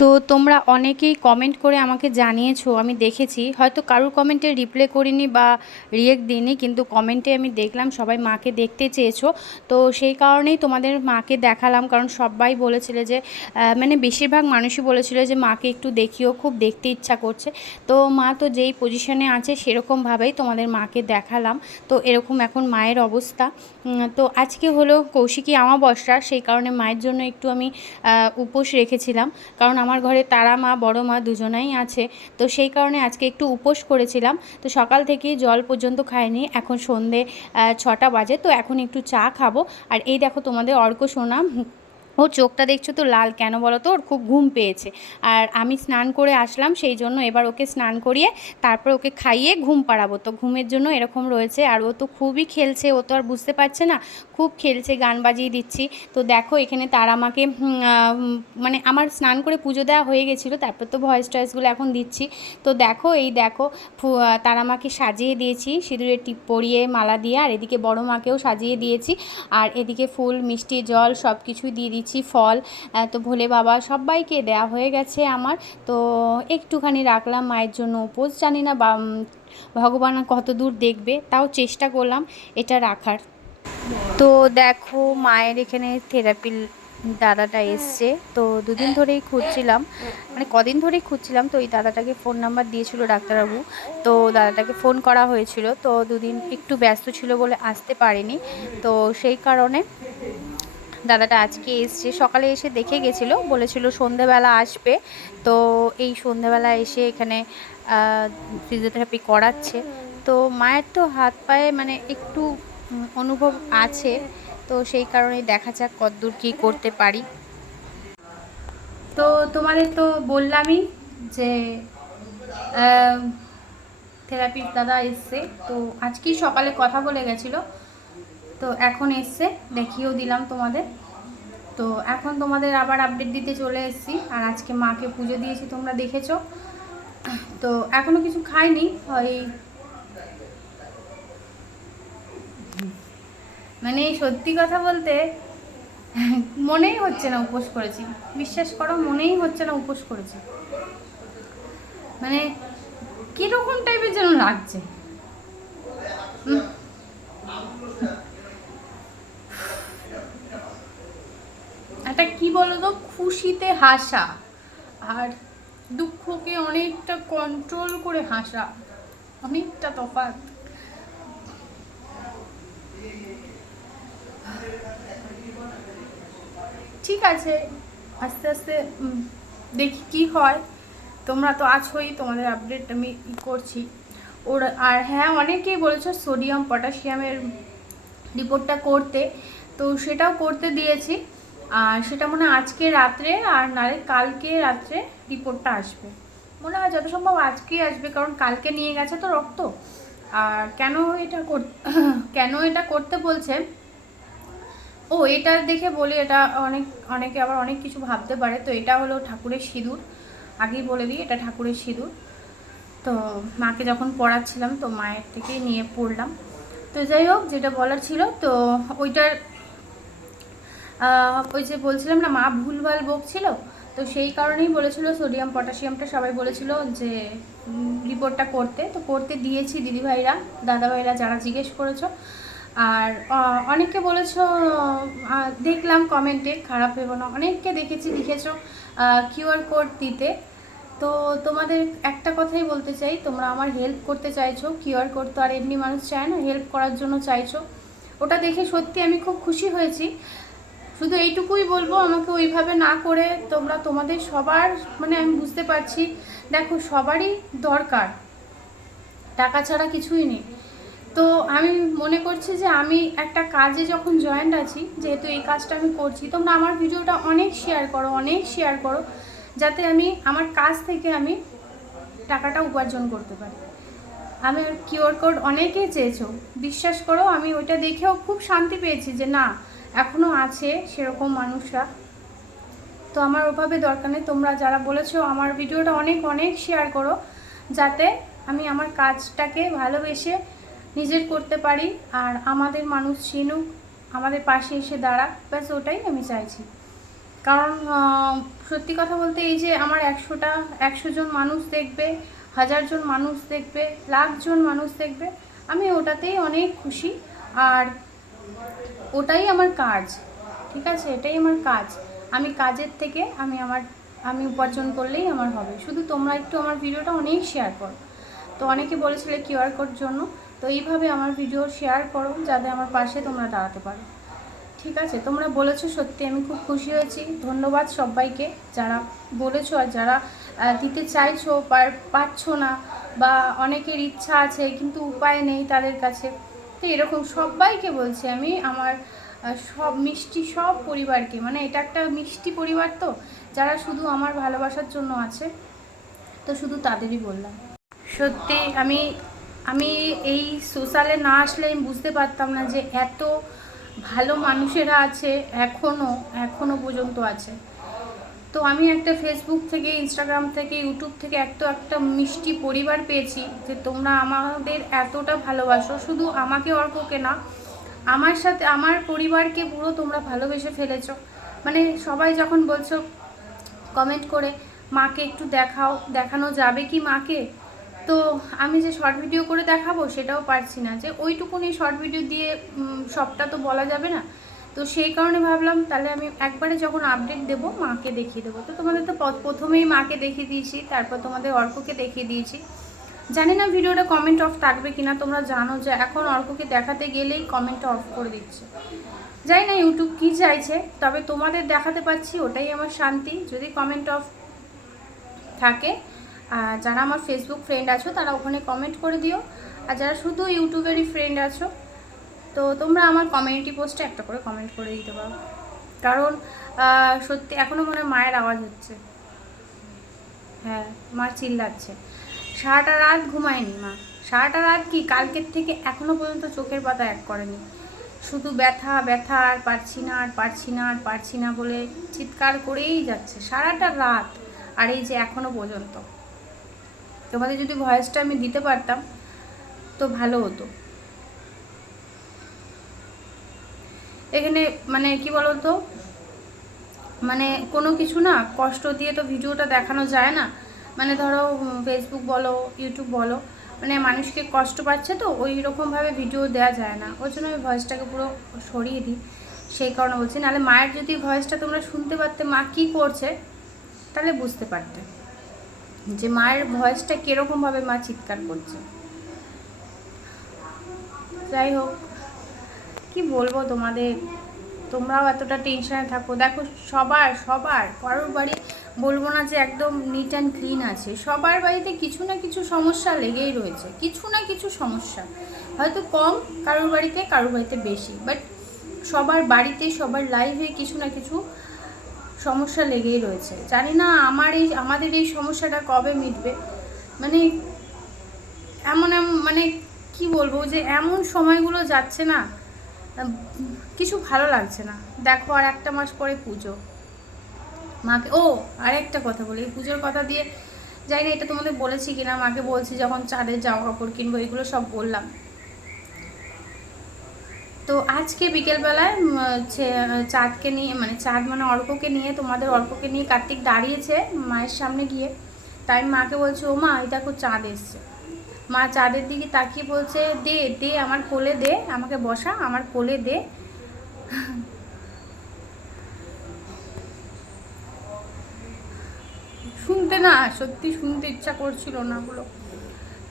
তো তোমরা অনেকেই কমেন্ট করে আমাকে জানিয়েছো, আমি দেখেছি। হয়তো কারুর কমেন্টে রিপ্লাই করিনি বা রিয়েক্ট দিইনি, কিন্তু কমেন্টে আমি দেখলাম, সবাই মাকে দেখতে চেয়েছো। তো সেই কারণেই তোমাদের মাকে দেখালাম, কারণ সবাই বলেছিল যে মানে বেশিরভাগ মানুষই বলেছিল যে, মাকে একটু দেখিও, খুব দেখতে ইচ্ছা করছে। তো মা তো যেই পজিশনে আছে সেরকমভাবেই তোমাদের মাকে দেখালাম। তো এরকম এখন মায়ের অবস্থা। তো আজকে হলো কৌশিকী আমাবস্যা, সেই কারণে মায়ের জন্য একটু আমি উপোস রেখেছিলাম। কারণ আমার ঘরে তারা মা, বড় মা দুজনাই আছে। তো সেই কারণে আজকে একটু উপোস করেছিলাম। তো সকাল থেকে জল পর্যন্ত খাইনি। এখন সন্ধে ছটা বাজে। তো এখন একটু চা খাব। আর এই দেখো তোমাদের অর্ক সোনা ও চোখটা দেখছ তো লাল কেন বলো তো? ওর খুব ঘুম পেয়েছে। আর আমি স্নান করে আসলাম, সেই জন্য এবার ওকে স্নান করিয়ে তারপর ওকে খাইয়ে ঘুম পাড়াবো। তো ঘুমের জন্য এরকম রয়েছে, আর ও তো খুবই খেলছে, ও তো আর বুঝতে পারছে না। খুব খেলছে, গান বাজিয়ে দিচ্ছি। তো দেখো এখানে তারা আমাকে মানে আমার স্নান করে পুজো দেওয়া হয়ে গেছিল, তারপর তো ভয়েস টয়েসগুলো এখন দিচ্ছি। তো দেখো, এই দেখো তারা মাকে সাজিয়ে দিয়েছি, সিঁদুরের টিপ পরিয়ে মালা দিয়ে, আর এদিকে বড় মাকেও সাজিয়ে দিয়েছি। আর এদিকে ফুল, মিষ্টি, জল সব কিছুই দিয়ে দিচ্ছি। ফল তো ভোলে বাবা সবাইকে দেয়া হয়ে গেছে আমার। তো একটুখানি রাখলাম মায়ের জন্য উপোস, জানি না বা ভগবান কত দূর দেখবে, তাও চেষ্টা করলাম এটা রাখার। তো দেখো মায়ের এখানে থেরাপি দাদাটা এসছে, তো দুদিন ধরেই খুঁজছিলাম মানে কদিন ধরেই খুঁজছিলাম, তো ওই দাদাটাকে ফোন নাম্বার দিয়েছিল ডাক্তারবাবু, তো দাদাটাকে ফোন করা হয়েছিল, তো দুদিন একটু ব্যস্ত ছিল বলে আসতে পারেনি, তো সেই কারণে দাদাটা আজকে এসছে। সকালে এসে দেখে গেছিল, বলেছিল সন্ধেবেলা আসবে। তো এই সন্ধেবেলা এসে এখানে ফিজিওথেরাপি করাচ্ছে। তো মায়ের তো হাত পায়ে মানে একটু অনুভব আছে। তো সেই কারণেই দেখা যাক কতদূর কী করতে পারি। তো তোমাদের তো বললামই যে থেরাপি দাদা এসছে। তো আজকেই সকালে কথা বলে গেছিল। তো এখন এসছে, দেখিয়েও দিলাম তোমাদের। তো এখন তোমাদের আবার আপডেট দিতে চলে এসেছি, আর আজকে মাকে পুজো দিয়েছি, তোমরা দেখেছ। তো এখনও কিছু খাইনি, ওই মানে সত্যি কথা বলতে মনেই হচ্ছে না উপোস করেছি। বিশ্বাস করো, মনেই হচ্ছে না উপোস করেছি। মানে কীরকম টাইপের যেন লাগছে। একটা কি বলতো? খুশিতে হাসা। আর দুঃখকে অনেকটা কন্ট্রোল করে হাসা। অনেকটা তফাৎ। ঠিক আছে। আস্তে আস্তে দেখি কি হয়। তোমরা তো আছোই, তোমাদের আপডেট আমি করছি। ওর, আর হ্যাঁ অনেকেই বলেছ সোডিয়াম পটাশিয়ামের রিপোর্টটা করতে। তো সেটাও করতে দিয়েছি। আর সেটা মনে আজকে রাত্রে আর নালে কালকে রাত্রে রিপোর্টটা আসবে। মনে হয় যত সম্ভব আজকেই আসবে, কারণ কালকে নিয়ে গেছে তো রক্ত। আর কেন এটা কর, কেন এটা করতে বলছে? ও, এটা দেখে বলি, এটা অনেক, অনেকে আবার অনেক কিছু ভাবতে পারে। তো এটা হলো ঠাকুরের সিঁদুর। আগেই বলে দিই, এটা ঠাকুরের সিঁদুর। তো মাকে যখন পড়াচ্ছিলাম, তো মায়ের থেকেই নিয়ে পড়লাম। তো যাই হোক, যেটা বলার ছিল, তো ওইটার ওই যে বলছিলাম না, মা ভুলভাল বকছিল, তো সেই কারণেই বলেছিল সোডিয়াম, পটাশিয়ামটা সবাই বলেছিল যে রিপোর্টটা করতে। তো করতে দিয়েছি দিদিভাইরা, দাদাভাইরা যারা জিজ্ঞেস করেছ। আর অনেককে বলেছ দেখলাম কমেন্টে, খারাপ ভেবো না। অনেককে দেখেছি, লিখেছো কিউআর কোড দিতে। তো তোমাদের একটা কথাই বলতে চাই, তোমরা আমার হেল্প করতে চাইছো কিউআর কোড তো আর এমনি মানুষ চায় না, হেল্প করার জন্য চাইছো। ওটা দেখে সত্যি আমি খুব খুশি হয়েছি। শুধু এইটুকুই বলব, আমাকে ওইভাবে না করে তোমরা তোমাদের সবার মানে আমি বুঝতে পারছি, দেখো সবারই দরকার, টাকা ছাড়া কিছুই নেই। তো আমি মনে করছি যে আমি একটা কাজে যখন জয়েন্ট আছি, যেহেতু এই কাজটা আমি করছি, তোমরা আমার ভিডিওটা অনেক শেয়ার করো, অনেক শেয়ার করো, যাতে আমি আমার কাজ থেকে আমি টাকাটা উপার্জন করতে পারি। আমি কিউআর কোড অনেকেই চেয়েছো। বিশ্বাস করো, আমি ওইটা দেখেও খুব শান্তি পেয়েছি যে না এখনও আছে সেরকম মানুষরা। তো আমার ওভাবে দরকার নেই। তোমরা যারা বলেছ আমার ভিডিওটা অনেক অনেক শেয়ার করো, যাতে আমি আমার কাজটাকে ভালোবেসে নিজের করতে পারি আর আমাদের মানুষ চিনুক, আমাদের পাশে এসে দাঁড়াক, ব্যাস ওটাই আমি চাইছি। কারণ সত্যি কথা বলতে এই যে আমার একশোটা, একশো জন মানুষ দেখবে হাজার জন মানুষ দেখবে, লাখ জন মানুষ দেখবে, আমি ওটাতেই অনেক খুশি। আর ওটাই আমার কাজ, ঠিক আছে? এটাই আমার কাজ। আমি কাজের থেকে আমি আমার, আমি উপার্জন করলেই আমার হবে। শুধু তোমরা একটু আমার ভিডিওটা অনেক শেয়ার করো। তো অনেকে বলেছিলে কিউআর কোড জন্য। তো এইভাবে আমার ভিডিও শেয়ার করো, যাতে আমার পাশে তোমরা দাঁড়াতে পারো। ঠিক আছে? তোমরা বলেছ সত্যি, আমি খুব খুশি হয়েছি। ধন্যবাদ সবাইকে যারা বলেছ আর যারা দিতে চাইছো, পার- পারছ না, বা অনেকের ইচ্ছা আছে, কিন্তু উপায় নেই তাদের কাছে। তো এরকম সবাইকে বলছি আমি, আমার সব মিষ্টি সব পরিবারকে মানে এটা একটা মিষ্টি পরিবার তো, যারা শুধু আমার ভালোবাসার জন্য আছে, তো শুধু তাদেরই বললাম। সত্যি, আমি আমি এই সোশ্যালে না আসলে আমি বুঝতে পারতাম না যে এত ভালো মানুষেরা আছে এখনও এখনও পর্যন্ত আছে। তো আমি একটা ফেসবুক থেকে ইনস্টাগ্রাম থেকে ইউটিউব থেকে এত একটা মিষ্টি পরিবার পেয়েছি যে তোমরা আমাদের এতটা ভালোবাসো। শুধু আমাকে অর্ককে না, আমার সাথে, আমার পরিবারকে পুরো তোমরা ভালোবেসে ফেলেছো। মানে সবাই যখন বলছো কমেন্ট করে, মাকে একটু দেখাও, দেখানো যাবে কি মাকে? তো আমি যে শর্ট ভিডিও করে দেখাবো, সেটাও পারছি না। যে ওইটুকুনি শর্ট ভিডিও দিয়ে সবটা তো বলা যাবে না। তো সেই কারণে ভাবলাম, তাহলে আমি একবারে যখন আপডেট দেবো, মাকে দেখিয়ে দেবো। তো তোমাদের তো প্রথমেই মাকে দেখিয়ে দিয়েছি, তারপর তোমাদের অর্ককে দেখিয়ে দিয়েছি। জানি না ভিডিওটা কমেন্ট অফ থাকবে কিনা, তোমরা জানো যে এখন অর্ককে দেখাতে গেলেই কমেন্টটা অফ করে দিচ্ছে। জানি না ইউটিউব কী চাইছে, তবে তোমাদের দেখাতে পাচ্ছি, ওটাই আমার শান্তি। যদি কমেন্ট অফ থাকে যারা আমার ফেসবুক ফ্রেন্ড আছো, তারা ওখানে কমেন্ট করে দিও। আর যারা শুধু ইউটিউবেরই ফ্রেন্ড আছো তো তোমরা আমার কমিউনিটি পোস্টে একটা করে কমেন্ট করে দিতে পারো। কারণ সত্যি এখনও মনে হয় মায়ের আওয়াজ হচ্ছে। হ্যাঁ মা চিল্লাচ্ছে। সারাটা রাত ঘুমায়নি মা। সারাটা রাত কি কালকের থেকে এখনও পর্যন্ত চোখের পাতা এক করেনি। শুধু ব্যথা ব্যথা, আর পারছি না, আর পারছি না, আর পারছি না বলে চিৎকার করেই যাচ্ছে সারাটা রাত। আর এই যে এখনও পর্যন্ত। তোমাদের যদি ভয়েসটা আমি দিতে পারতাম, তো ভালো হতো। এখানে মানে কি বলতো? মানে কোনো কিছু না, কষ্ট দিয়ে তো ভিডিওটা দেখানো যায় না। মানে ধরো ফেসবুক বলো ইউটিউব বলো মানে মানুষকে কষ্ট পাচ্ছে তো, ওই রকমভাবে ভিডিও দেওয়া যায় না। ওই জন্য আমি ভয়েসটাকে পুরো সরিয়ে দিই। সেই কারণে বলছি, নাহলে মায়ের যদি ভয়েসটা তোমরা শুনতে পারতে, মা কী করছে, তাহলে বুঝতে পারতে যে মায়ের ভয়েসটা কীরকমভাবে মা চিৎকার করছে। যাই হোক কি বলব তোমাদের? তোমরাও এতটা টেনশনে থাকো। দেখো সবার সবার, কারোর বাড়ি বলব না যে একদম নিট অ্যান্ড ক্লিন আছে। সবার বাড়িতে কিছু না কিছু সমস্যা লেগেই রয়েছে। কিছু না কিছু সমস্যা। হয়তো কম কারোর বাড়িতে কারোর বাড়িতে বেশি। বাট সবার বাড়িতে, সবার লাইফে কিছু না কিছু সমস্যা লেগেই রয়েছে। জানি না আমার এই, আমাদের এই সমস্যাটা কবে মিটবে। মানে এমন এমন মানে কি বলব যে এমন সময়গুলো যাচ্ছে না কিছু ভালো লাগছে না। দেখো আর একটা মাস পরে পুজো। মাকে, ও, আরেকটা কথা বলি পুজোর কথা দিয়ে যাই না, এটা তোমাদের বলেছি কিনা, মাকে বলছি যখন চাঁদের জামা কাপড় কিনবো, এগুলো সব বললাম। তো আজকে বিকেলবেলায় চাঁদকে নিয়ে মানে চাঁদ মানে অর্ককে নিয়ে, তোমাদের অর্ককে নিয়ে কার্তিক দাঁড়িয়েছে মায়ের সামনে গিয়ে। তাই মাকে বলছি, ও মা, এই দেখো চাঁদ এসছে। মা চাঁদের দিকে তাকিয়ে বলছে, দে দে, আমার কোলে দে, আমাকে বসা, আমার কোলে দে। শুনতে না, সত্যি শুনতে ইচ্ছা করছিল না ওগুলো।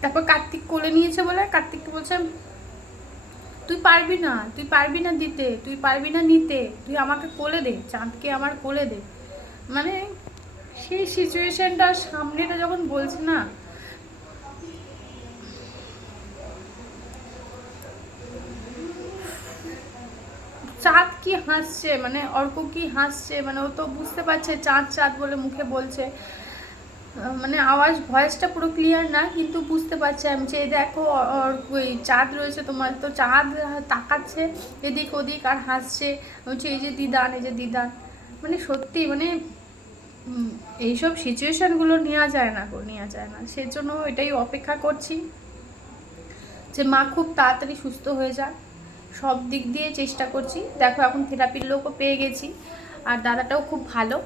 তারপর কার্তিক কোলে নিয়েছে বলে কার্তিককে বলছে, তুই পারবি না, তুই পারবি না দিতে, তুই পারবি না নিতে, তুই আমাকে কোলে দে, চাঁদকে আমার কোলে দে। মানে সেই সিচুয়েশনটা সামনেটা যখন বলছে না চাঁদ কি হাসছে মানে অর্ক কি হাসছে মানে ও তো বুঝতে পারছে চাঁদ চাঁদ বলে মুখে বলছে। মানে আওয়াজ, ভয়েসটা পুরো ক্লিয়ার না, কিন্তু বুঝতে পারছে আমি যে দেখো ওই চাঁদ রয়েছে তোমার, তো চাঁদ তাকাচ্ছে এদিক ওদিক আর হাসছে। বলছে, এই যে দিদান, এই যে দিদান। মানে সত্যি মানে এইসব সিচুয়েশানগুলো নেওয়া যায় না গো, নেওয়া যায় না। সেজন্য এটাই অপেক্ষা করছি যে মা খুব তাড়াতাড়ি সুস্থ হয়ে যাক। সব দিক দিয়ে চেষ্টা করছি। দেখো, এখন থেরাপির লোকও পেয়ে গেছি। আর দাদাটাও খুব ভালো।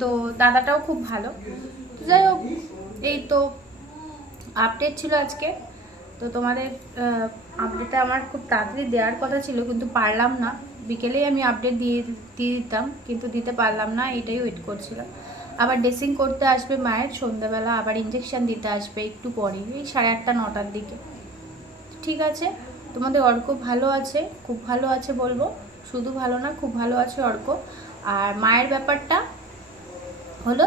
তো দাদাটাও খুব ভালো। যাই হোক, এই তো আপডেট ছিল আজকে। তো তোমাদের আপডেটটা আমার খুব তাড়াতাড়ি দেওয়ার কথা ছিল, কিন্তু পারলাম না। বিকেলেই আমি আপডেট দিয়ে দিয়ে দিতাম, কিন্তু দিতে পারলাম না, এটাই ওয়েট করছিলাম। আবার ড্রেসিং করতে আসবে মায়ের, সন্ধ্যাবেলা আবার ইঞ্জেকশান দিতে আসবে একটু পরে, এই সাড়ে আটটা, নটার দিকে। ঠিক আছে? তোমাদের অর্ক ভালো আছে? খুব ভালো আছে বলব? শুধু ভালো না, খুব ভালো আছে অর্ক। আর মায়ের ব্যাপারটা হলো,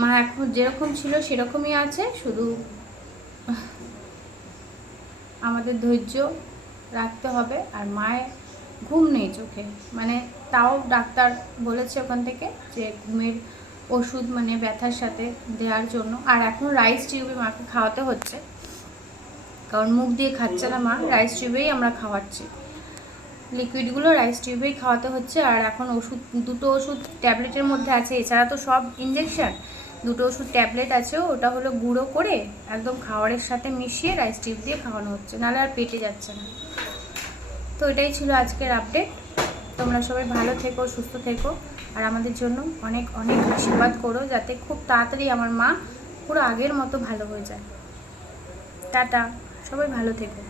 মা এখন যেরকম ছিল সেরকমই আছে, শুধু আমাদের ধৈর্য রাখতে হবে। আর মায়ের ঘুম নেই চোখে। মানে তাও ডাক্তার বলেছে ওখান থেকে যে ঘুমের ওষুধ মানে ব্যথার সাথে দেওয়ার জন্য। আর এখন রাইস টিউবে মাকে খাওয়াতে হচ্ছে। কারণ মুখ দিয়ে খাচ্ছে না মা রাইস টিউবেই আমরা খাওয়াচ্ছি। লিকুইডগুলো রাইস টিউবেই খাওয়াতে হচ্ছে। আর এখন ওষুধ, দুটো ওষুধ ট্যাবলেটের মধ্যে আছে। এছাড়া তো সব ইঞ্জেকশন দুটো ওষুধ ট্যাবলেট আছে। ওটা হলো গুঁড়ো করে একদম খাওয়ারের সাথে মিশিয়ে রাইস টিউব দিয়ে খাওয়ানো হচ্ছে। নাহলে আর পেটে যাচ্ছে না। তো এটাই ছিল আজকের আপডেট তোমরা সবাই ভালো থেকো, সুস্থ থেকো, আর আমাদের জন্য অনেক অনেক আশীর্বাদ করো যাতে খুব তাড়াতাড়ি আমার মা পুরো আগের মতো ভালো হয়ে যায়। টাটা, সবাই ভালো থেকো।